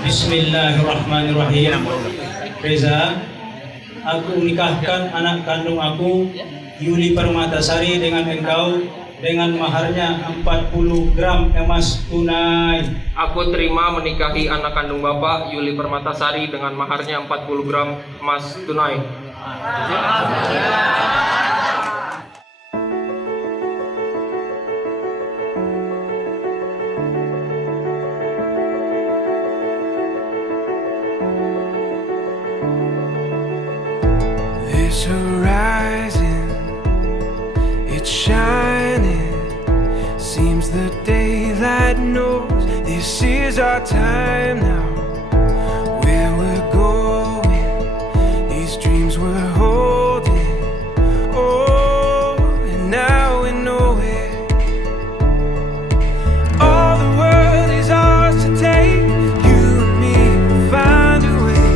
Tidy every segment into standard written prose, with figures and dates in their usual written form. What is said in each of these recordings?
Bismillahirrahmanirrahim. Reza, aku nikahkan anak kandung aku, Yuli Permatasari, dengan engkau dengan maharnya 40 gram emas tunai. Aku terima menikahi anak kandung Bapak Yuli Permatasari dengan maharnya 40 gram emas tunai. This horizon, it's shining. Seems the daylight knows this is our time now. Where we're going, these dreams we're holding. Oh, and now we know it. All the world is ours to take. You and me will find a way.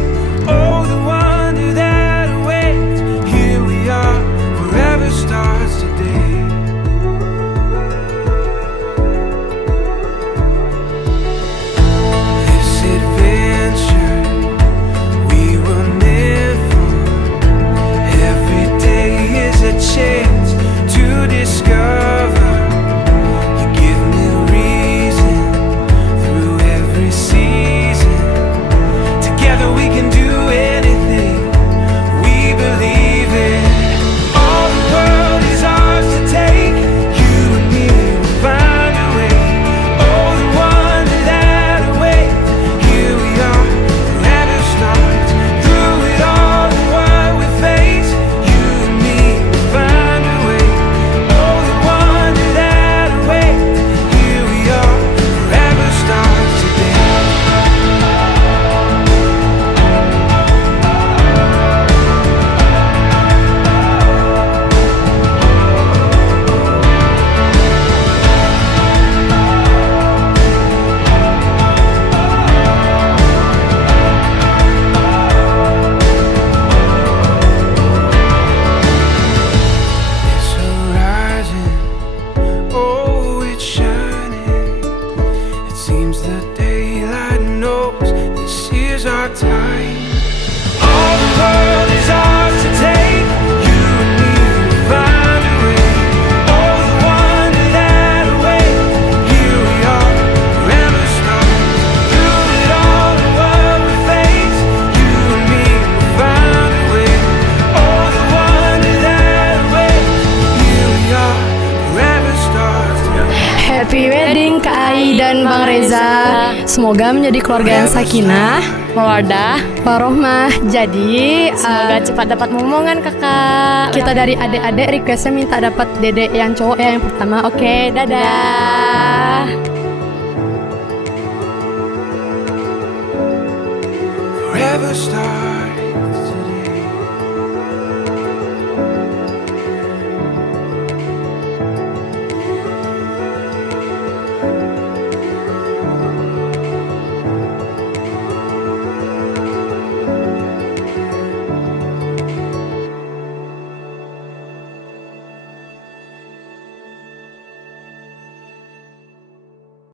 Oh, the wonder that awaits. Here we are, forever starts today. This adventure we were meant for. Every day is a chance to discover. You give me reason through every season. Together we can do anything we believe in. All the world is ours to take. You and me will find a way. Oh, the wonder that awaits. Here we are, forever starts. Through it all and what we face, you and me will find a way. Oh, the wonder that awaits. Here we are, forever starts today. This horizon, oh, it's shining. It seems the daylight knows this is our time. All the world is ours to take. You and me will find a way. Oh, the wonder that awaits. Here we are, forever starts. Through it all and what we face, you and me will find a way. Oh, the wonder that awaits. Here we are, forever starts. Happy wedding Kak Ai dan Bang Reza. Semoga menjadi keluarga yang sakinah, mawaddah, warohmah. Jadi Semoga cepat dapat momongan kakak. kita dari adik-adik requestnya minta dapat dedek yang cowok ya yang pertama. Oke, dadah. Forever starts.